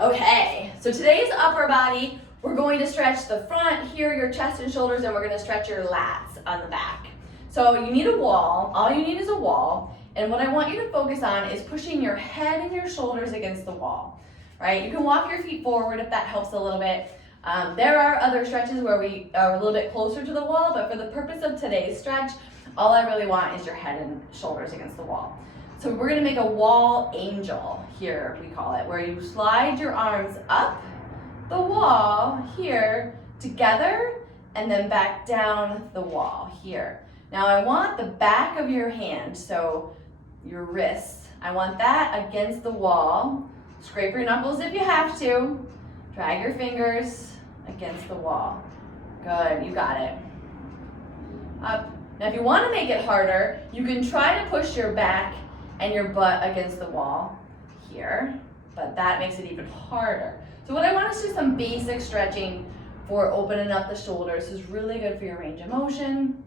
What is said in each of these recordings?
Okay, so today's upper body, we're going to stretch the front here, your chest and shoulders, and we're going to stretch your lats on the back. So you need a wall. All you need is a wall. And what I want you to focus on is pushing your head and your shoulders against the wall, right? You can walk your feet forward if that helps a little bit. There are other stretches where we are a little bit closer to the wall, but for the purpose of today's stretch, all I really want is your head and shoulders against the wall. So we're gonna make a wall angel here, we call it, where you slide your arms up the wall here together and then back down the wall here. Now I want the back of your hand, so your wrists, I want that against the wall. Scrape your knuckles if you have to. Drag your fingers against the wall. Good, you got it. Up. Now if you want to make it harder, you can try to push your back and your butt against the wall here, but that makes it even harder. So what I want is just some basic stretching for opening up the shoulders. This is really good for your range of motion.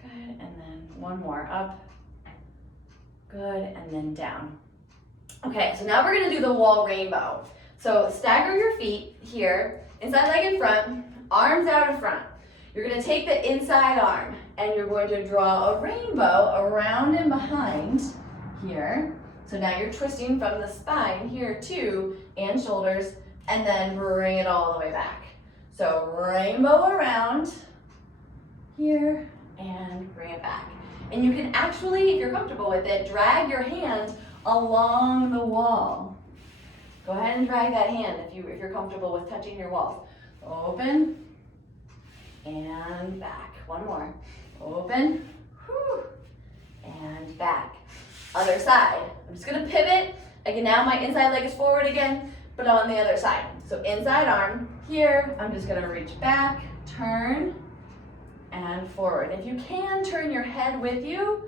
Good, and then one more, up. Good, and then down. Okay, so now we're gonna do the wall rainbow. So stagger your feet here, inside leg in front, arms out in front. You're gonna take the inside arm and you're going to draw a rainbow around and behind here. So now you're twisting from the spine here too, and shoulders, and then bring it all the way back. So rainbow around here and bring it back. And you can actually, if you're comfortable with it, drag your hand along the wall. Go ahead and drag that hand if you're comfortable with touching your walls. Open and back. One more. Open, whew, and back. Other side. I'm just gonna pivot. Again, now my inside leg is forward again, but on the other side. So inside arm here, I'm just gonna reach back, turn, and forward. If you can turn your head with you,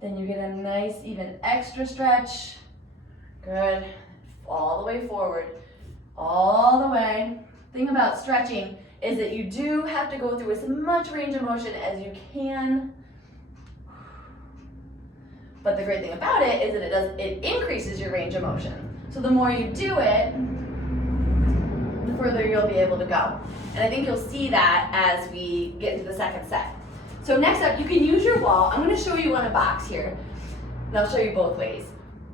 then you get a nice, even extra stretch. Good. All the way forward, all the way. Thing about stretching is that you do have to go through as much range of motion as you can. But the great thing about it is that it increases your range of motion. So the more you do it, the further you'll be able to go. And I think you'll see that as we get into the second set. So next up, you can use your wall. I'm gonna show you on a box here, and I'll show you both ways.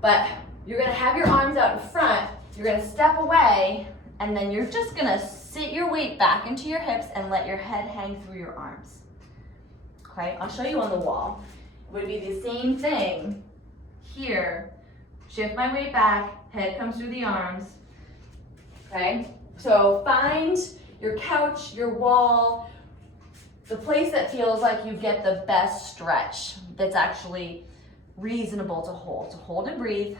But you're gonna have your arms out in front, you're gonna step away, and then you're just gonna sit your weight back into your hips and let your head hang through your arms. Okay, I'll show you on the wall. It would be the same thing here. Shift my weight back, head comes through the arms. Okay, so find your couch, your wall, the place that feels like you get the best stretch that's actually reasonable to hold. So hold and breathe.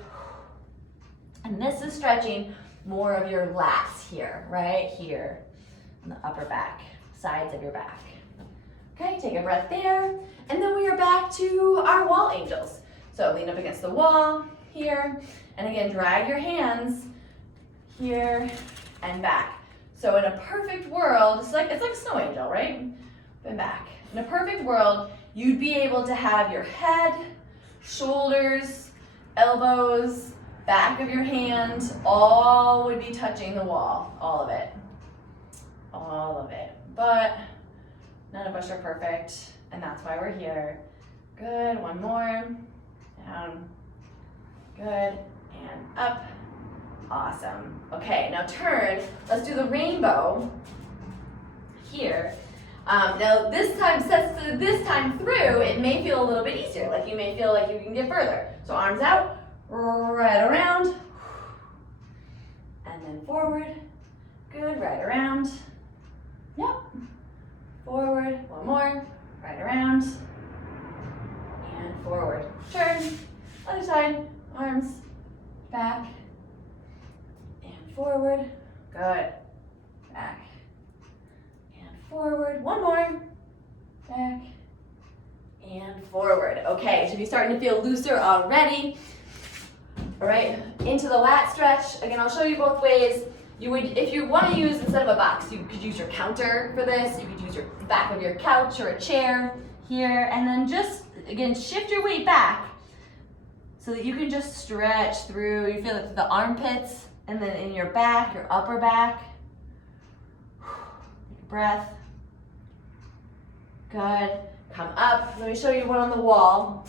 And this is stretching more of your lats here, right here, on the upper back, sides of your back. Okay, take a breath there. And then we are back to our wall angels. So lean up against the wall here. And again, drag your hands here and back. So in a perfect world, it's like a snow angel, right? And back. In a perfect world, you'd be able to have your head, shoulders, elbows, back of your hand, all would be touching the wall, all of it. All of it. But none of us are perfect, and that's why we're here. Good, one more. Down. Good, and up. Awesome. Okay, now turn. Let's do the rainbow here. Now this time through, it may feel a little bit easier. Like you may feel like you can get further. So arms out, right around, and then forward. Good, right around. Yep. Forward, one more, right around, and forward. Turn, other side, arms, back, and forward. Good, back, and forward. One more, back, and forward. Okay, so you're starting to feel looser already. All right, into the lat stretch. Again, I'll show you both ways. You would, if you want to use, instead of a box, you could use your counter for this. You could use your back of your couch or a chair here, and then just, again, shift your weight back so that you can just stretch through. You feel it through the armpits And then in your back, your upper back. Take a breath. Good. Come up. Let me show you one on the wall.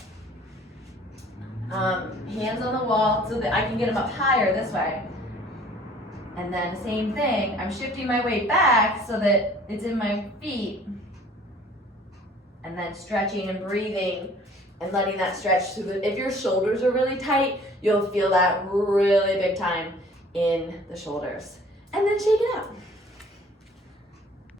Hands on the wall so that I can get them up higher this way. And then same thing, I'm shifting my weight back so that it's in my feet. And then stretching and breathing and letting that stretch through the, if your shoulders are really tight, you'll feel that really big time in the shoulders. And then shake it out.